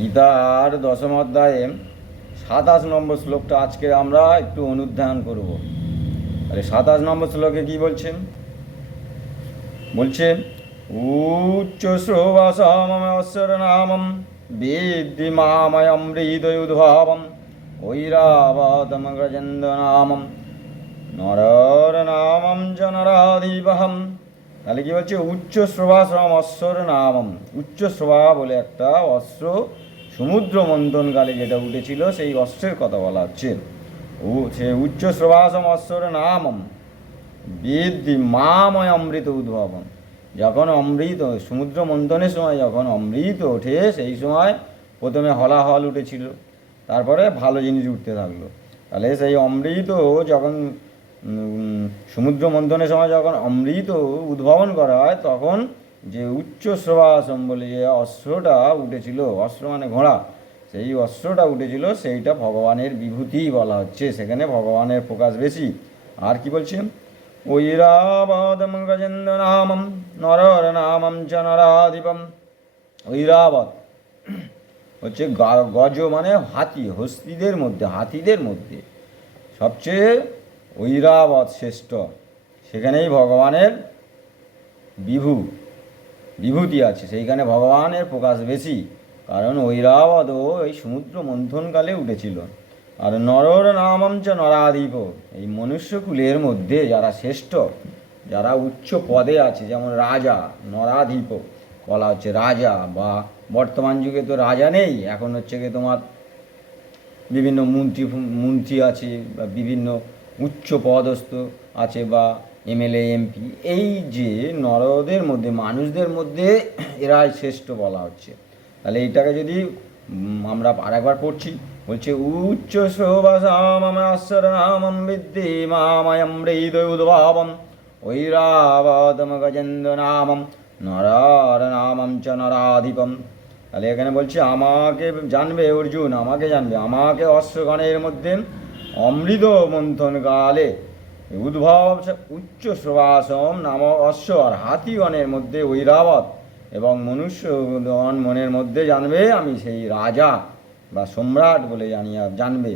গীতার দশম অধ্যায়ে 27 নম্বর শ্লোকটা আজকে আমরা একটু অনুধ্যান করব। তাহলে 27 নম্বর শ্লোকে কি বলছেন? বলছে উচ্চ শ্রবাসমস্বর নামম বেদ্যি মাময়ম হৃদয়োদ্ভাবম ঐরাবতম গ্রজেন্দ্র নামম নরর নামম চ নরাধিপহম। তাহলে কি বলছে? উচ্চ শ্রবাসম অশ্বর নামম। উচ্চ শ্রবা বলে একটা অস্ত্র সমুদ্র মন্থনকালে যেটা উঠেছিল সেই অস্ত্রের কথা বলা হচ্ছে। সে উচ্চ শ্রবাসম অশ্বর নামম বেদ্যি মাময় অমৃত উদ্ভাবন। যখন অমৃত সমুদ্র মন্থনের সময় যখন অমৃত ওঠে সেই সময় প্রথমে হলাহল উঠেছিল, তারপরে ভালো জিনিস উঠতে থাকলো। তাহলে সেই অমৃত যখন সমুদ্র মন্থনের সময় যখন অমৃত উদ্ভাবন করা হয় তখন যে উচ্চ শ্রবাসম বলে যে অস্ত্রটা উঠেছিল, অস্ত্র মানে ঘোড়া, সেই অস্ত্রটা উঠেছিল সেইটা ভগবানের বিভূতি বলা হচ্ছে। সেখানে ভগবানের প্রকাশ বেশি। আর কি বলছে? ঐরাবতম গজেন্দ্র নামম নরর নামম চ নরাধিপম। ঐরাবত হচ্ছে গজ মানে হাতি, হস্তিদের মধ্যে হাতিদের মধ্যে সবচেয়ে ঐরাবত শ্রেষ্ঠ। সেখানেই ভগবানের বিভূতি আছে, সেইখানে ভগবানের প্রকাশ বেশি। কারণ ঐরাবতও এই সমুদ্র মন্থনকালে উঠেছিল। আর নরর নামম চ নরাধিপ, এই মনুষ্যকুলের মধ্যে যারা শ্রেষ্ঠ, যারা উচ্চ পদে আছে, যেমন রাজা, নরাধিপ বলা হচ্ছে রাজা। বা বর্তমান যুগে তো রাজা নেই, এখন হচ্ছে গিয়ে তোমার বিভিন্ন মন্ত্রী আছে, বা বিভিন্ন উচ্চ পদস্থ আছে, বা এমএলএ এমপি। এই যে নরদের মধ্যে মানুষদের মধ্যে এরাই শ্রেষ্ঠ বলা হচ্ছে। তাহলে এইটাকে যদি আমরা আরেকবার পড়ছি, বলছে উচ্চ শ্রবাসামস্বর নামম বিদ্ধি মাময়ম হৃদয়োদ্ভাবম ঐরাবতম গজেন্দ্র নামম নরার নামম চ নরাধিপম। তাহলে এখানে বলছে আমাকে জানবে অর্জুন, আমাকে জানবে, আমাকে অশ্বগণের মধ্যে অমৃত মন্থন কালে উদ্ভব উচ্চ শ্রবাসম নাম অশ্ব আর হাতিগণের মধ্যে ঐরাবত এবং মনুষ্যগণ মনের মধ্যে জানবে আমি সেই রাজা বা সম্রাট বলে জানবে।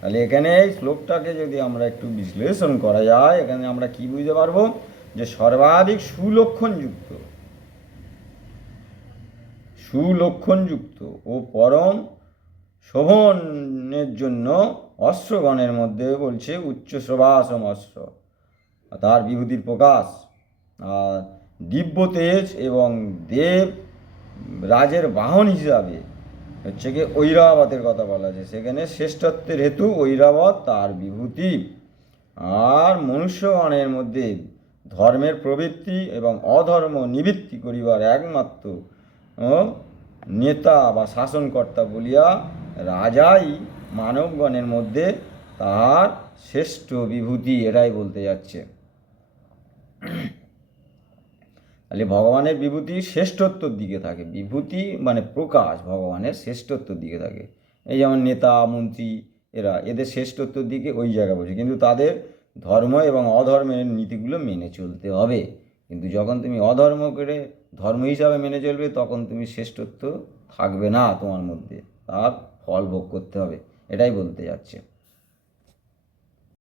তাহলে এখানে এই শ্লোকটাকে যদি আমরা একটু বিশ্লেষণ করা যায়, এখানে আমরা কি বুঝতে পারবো? যে সর্বাধিক সুলক্ষণযুক্ত ও পরম শোভনের জন্য অশ্বগণের মধ্যে বলছে উচ্চ শ্রবাসম অশ্ব, তার বিভূতির প্রকাশ। আর দিব্য তেজ এবং দেব রাজের বাহন হিসাবে হচ্ছে কি ঐরাবতের কথা বলা আছে। সেখানে শ্রেষ্ঠত্বের হেতু ঐরাবত তার বিভূতি। আর মনুষ্যগণের মধ্যে ধর্মের প্রবৃত্তি এবং অধর্ম নিবৃত্তি করিবার একমাত্র নেতা বা শাসনকর্তা বলিয়া রাজাই মানবগণের মধ্যে তাহার শ্রেষ্ঠ বিভূতি, এটাই বলতে যাচ্ছে। তাহলে ভগবানের বিভূতি শ্রেষ্ঠত্বর দিকে থাকে, বিভূতি মানে প্রকাশ ভগবানের শ্রেষ্ঠত্বর দিকে থাকে। এই যেমন নেতা মন্ত্রী এদের শ্রেষ্ঠত্বর দিকে ওই জায়গায় বসে, কিন্তু তাদের ধর্ম এবং অধর্মের নীতিগুলো মেনে চলতে হবে। কিন্তু যখন তুমি অধর্ম করে ধর্ম হিসাবে মেনে চলবে তখন তুমি শ্রেষ্ঠত্ব থাকবে না তোমার মধ্যে, তার ফল ভোগ করতে হবে, এটাই বলতে যাচ্ছে।